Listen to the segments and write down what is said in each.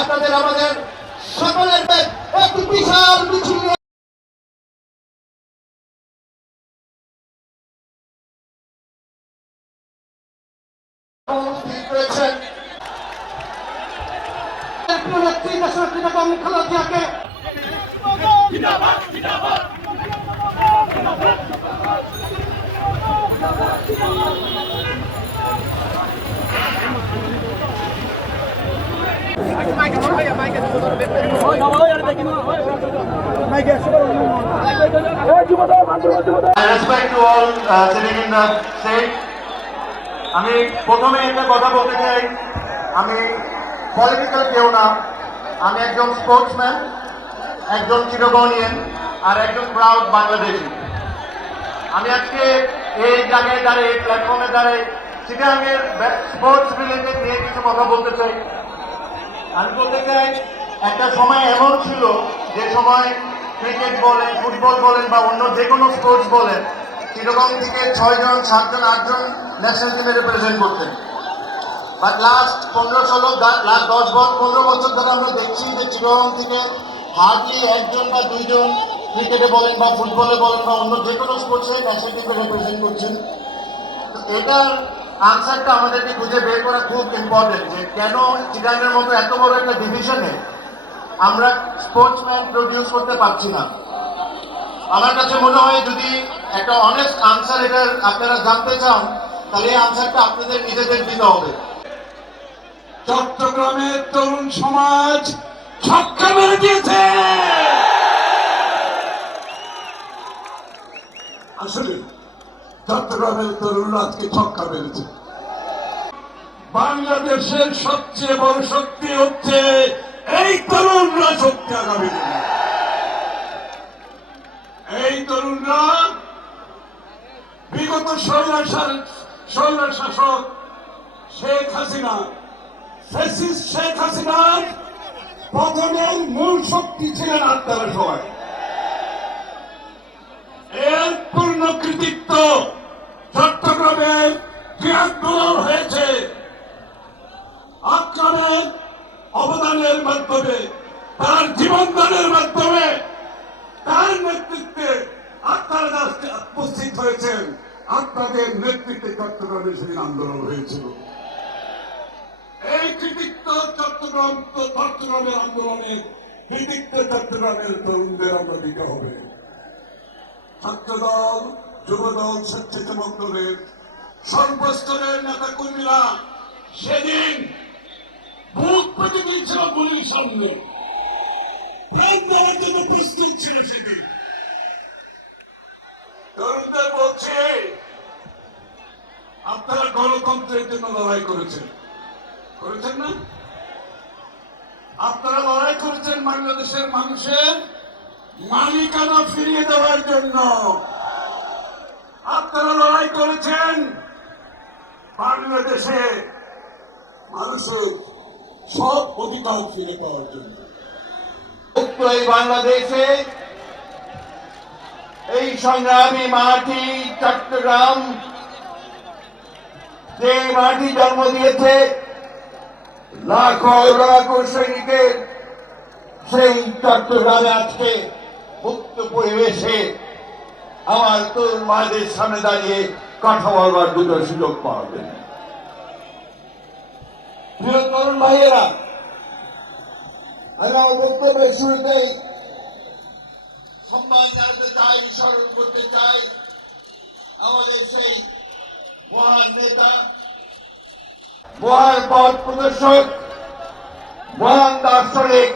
আপনাদের আমাদের সকলের একটি বিশাল মিছিল নিয়ে উপস্থিত রয়েছেন। আমি প্রথমে একটা কথা বলতে চাই। আমি পলিটিক্যাল কেউ না। আমি একজন স্পোর্টসম্যান একজন চিরগনিয়ান আর একজন প্রাউড বাংলাদেশি। আমি আজকে এই জায়গায় দাঁড়িয়ে এই প্ল্যাটফর্মে দাঁড়িয়ে চিটাঙ্গের স্পোর্টস রিলেটেড নিয়ে কিছু কথা বলতে চাই। আমি বলতে চাই, একটা সময় এমন ছিল, যে সময় ক্রিকেট বলেন ফুটবল বলেন, বা অন্য যে কোনো স্পোর্টস বলেন চিরকম থেকে ছয়জন, সাতজন, আটজন ন্যাশনাল টিমে রিপ্রেজেন্ট করতেন। বাট লাস্ট পনেরো, ষোলো লাস্ট দশ বছর, পনেরো বছর ধরে আমরা দেখছি যে চিরকম থেকে হার্ডলি একজন বা দুইজন ক্রিকেটে বলেন, বা ফুটবলে বলেন, বা অন্য যে কোনো স্পোর্টসে ন্যাশনাল টিমে রিপ্রেজেন্ট করছেন। তো এটার আনসারটা আমাদেরকে খুঁজে বের করা খুব ইম্পর্টেন্ট যে কেন চিটাঙ্গের মতো এত বড় একটা ডিভিশনে আমরা স্পোর্টসম্যান প্রডিউস করতে পারছি না। আমার কাছে মনে হয় যদি একটা অনেস্ট আনসার এটার আপনারা জানতে চান, তাহলে এই আনসারটা আপনাদের নিজেদের দিতে হবে। চট্টগ্রামের তরুণ সমাজ ছক্কা মেরে দিয়েছে! আসলে চট্টগ্রামের তরুণরা আজকে ছক্কা মেরেছে। বাংলাদেশের সবচেয়ে বড় শক্তি হচ্ছে এই তরুণরা শক্তি আগামী এই তরুণরা বিগত স্বৈর শাসক শেখ হাসিনা শেখ হাসিনার পতনের মূল শক্তি ছিলেন আপনারা সবাই এর পূর্ণ কৃতিত্ব চট্টগ্রামের যে হয়েছে। আক্রমের অবদানের মাধ্যমে, তার জীবনদানের মাধ্যমে তার নেতৃত্বে আপনারা উপস্থিত হয়েছেন। আপনাদের নেতৃত্বে চট্টগ্রামে সেদিন আন্দোলন হয়েছিল। এই কৃতিত্ব চট্টগ্রাম চট্টগ্রামের আন্দোলনের, কৃতিত্ব চট্টগ্রামের তরুণদের আমরা দিতে হবে। ছাত্রদল যুবদল স্বেচ্ছাসেবক দলের সর্বস্তরের নেতা কর্মীরা সেদিন বুক পেতে গুলির সামনে। প্রাণ জন্য প্রস্তুত ছিল সেদিন। তরুণদের বলছে, আপনারা গণতন্ত্রের জন্য লড়াই করেছেন। করেছেন না? আপনারা লড়াই করেছেন বাংলাদেশের মানুষের মালিকানা ফিরিয়ে দেওয়ার জন্য। আপনারা লড়াই করেছেন। বাংলাদেশে মানুষের সব অধিকার ফিরে পাওয়ার জন্য। এই বাংলাদেশে এই সংগ্রামী মাটি চট্টগ্রাম যে মাটি জন্ম দিয়েছে, লাখো লাখো সৈনিকের সেই চট্টগ্রামে আজকে মুক্ত পরিবেশে আমার তরুণ মায়েদের সামনে দাঁড়িয়ে কথা বলবার দুটো সুযোগ প্রিয় তরুণ ভাইয়েরা আমি আমার বক্তব্যের শুরুতেই সম্মান জানাতে চাই, স্মরণ করতে চাই আমাদের সেই মহান নেতা, মহান পথ প্রদর্শক, মহান দার্শনিক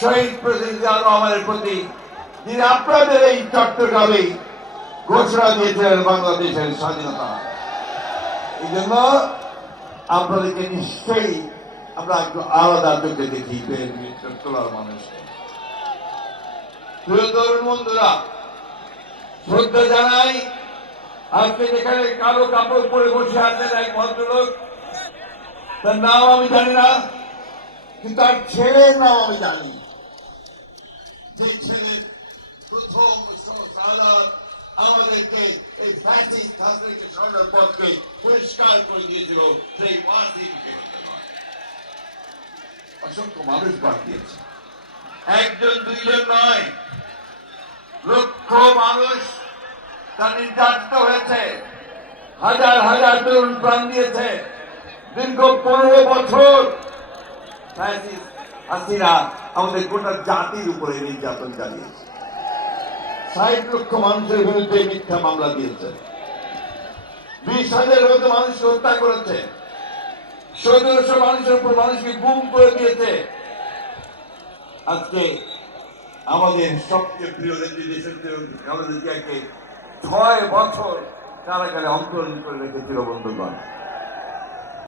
শহীদ প্রেসিডেন্ট রহমানের প্রতি যিনি আপনাদের এই চট্টগ্রামে ঘোষণা দিয়েছিলেন বাংলাদেশের স্বাধীনতা। এই জন্য আপনাদেরকে নিশ্চয়ই আমরা একটু আলাদা চোখে দেখি তরুণ বন্ধুরা, শ্রদ্ধা জানাই, আজকে যেখানে কালো কাপড় পরে বসে আছেন এক ভদ্রলোক, তার নাম আমি জানি না, কিন্তু তার ছেলের নাম আমি জানি। যে ছেলে প্রথম সালাদ আমাদেরকে এই ফ্যাসিস হাসিনাকে সরানোর পথকে পরিষ্কার করে দিয়েছিল সেই ওয়াসিমকে অসংখ্য মানুষ বাদ দিয়েছে একজন দুইজন নয় লক্ষ মানুষ তার নির্যাতিত হয়েছে হাজার হাজার তরুণ প্রাণ দিয়েছে দীর্ঘ পনেরো বছর হাসিনা আমাদের গোটা জাতির উপরে নির্যাতন চালিয়েছে ষাট লক্ষ মানুষের বিরুদ্ধে মিথ্যা মামলা দিয়েছে। বিশ হাজারের মতো মানুষকে হত্যা করেছে। মানুষের উপর মানুষকে গুম করে দিয়েছে। আজকে আমাদের সবচেয়ে প্রিয় নেত্রী দেশের আমাদের ছয় বছর কারাগারে অন্তরণ করে রেখেছিল বন্ধুগণ।